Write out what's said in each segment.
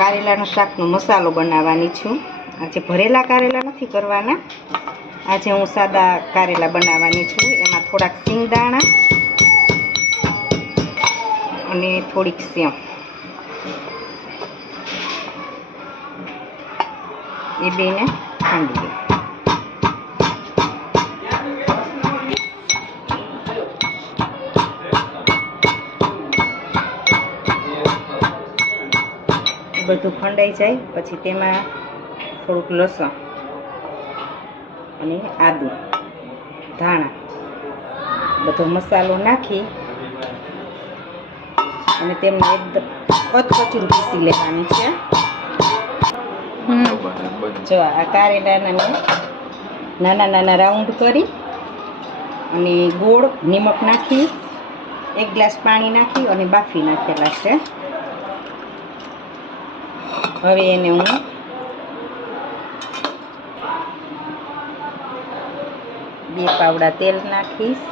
કારેલાનો શાકનો મસાલો બનાવવાની છું. આજે ભરેલા કારેલા નથી કરવાના. આજે હું સાદા કારેલા બનાવવાની છું. એમાં થોડાક સિંગદાણા અને થોડીક સેવ એ બેને ખાંડી દઉં. બધું ખંડાઈ જાય પછી તેમાં થોડુંક લસણ અને આદુ ધાણા બધો મસાલો નાખી અને તેમને એકદમ કચકચું પીસી લેવાની છે. જો આ કારેલાના મેં નાના નાના રાઉન્ડ કરી અને ગોળ નિમક નાખી 1 ગ્લાસ પાણી નાખી અને બાફી નાખેલા છે. હવે એને હું બે પાવડા તેલ નાખીશ.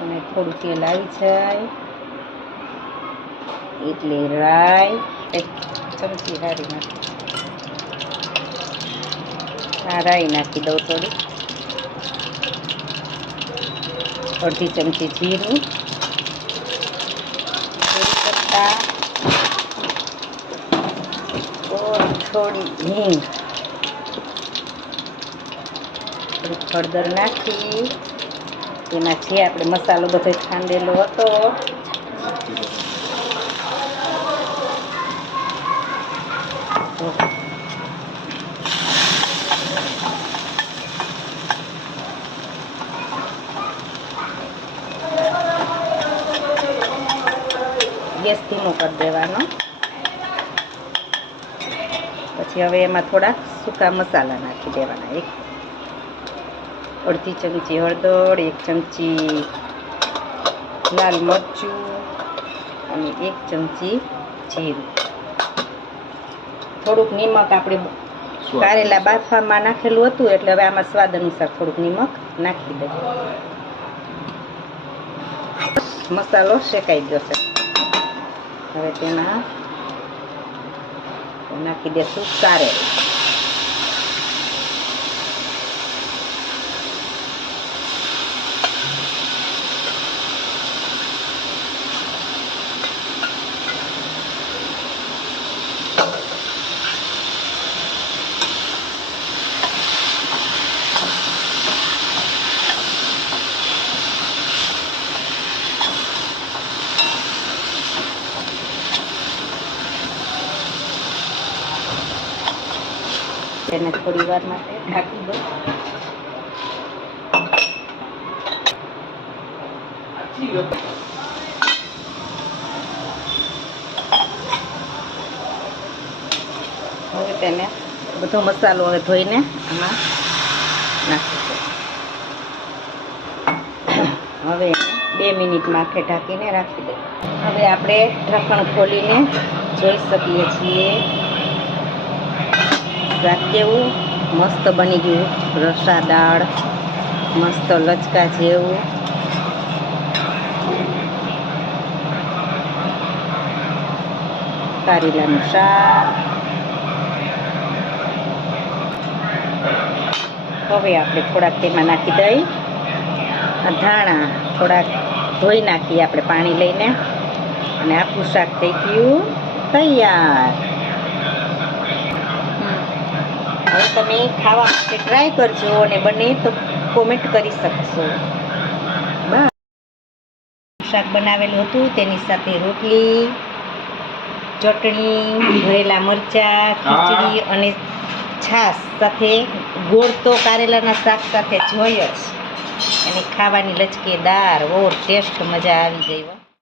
અને થોડું તેલ આવી જાય એટલે રાઈ 1 ચમચી હારી નાખી. રાઈ નાખી દઉં થોડી. અડધી ચમચી જીરું, થોડી હિંગ, થોડી હળદર નાખી એમાં જે આપણે મસાલો બધો ખાંડેલો હતો ગેસ ધીમો કરી દેવાનો. પછી હવે એમાં થોડા સૂકા મસાલા નાખી દેવાના. અડધી ચમચી હળદર, 1 ચમચી લાલ મરચું અને 1 ચમચી જીરું. થોડુંક નિમક આપણે કારેલા બાફવામાં નાખેલું હતું એટલે હવે આમાં સ્વાદ અનુસાર થોડુંક નિમક નાખી દઈએ. મસાલો શેકાઈ જશે. હવે તેમાં નાખી દેશું કારેલા. તેને થોડી વાર માટે ઢાંકી દો. હવે તેને બધો મસાલો હવે ધોઈને આમાં નાખી દો. હવે 2 મિનિટ માટે ઢાંકીને રાખી દો. હવે આપણે ઢાંકણ ખોલીને જોઈ શકીએ છીએ શાક કેવું મસ્ત બની ગયું. રસાદાળ મસ્ત લચકા જેવું. કારેલાનું શાક. હવે આપણે થોડાક તેમાં નાખી દઈ ધાણા થોડાક ધોઈ નાખીએ આપણે પાણી લઈને અને આપણું શાક થઈ ગયું તૈયાર. હવે તમે ખાવા માટે ટ્રાય કરજો અને બને તો કોમેન્ટ કરી શકશો. શાક બનાવેલું હતું તેની સાથે રોટલી, ચટણી, ભરેલા મરચાં, ખીચડી અને છાશ સાથે ગોળ તો કારેલાના શાક સાથે જોઈએ જ. અને ખાવાની લચકેદાર ઓર ટેસ્ટ મજા આવી ગઈ.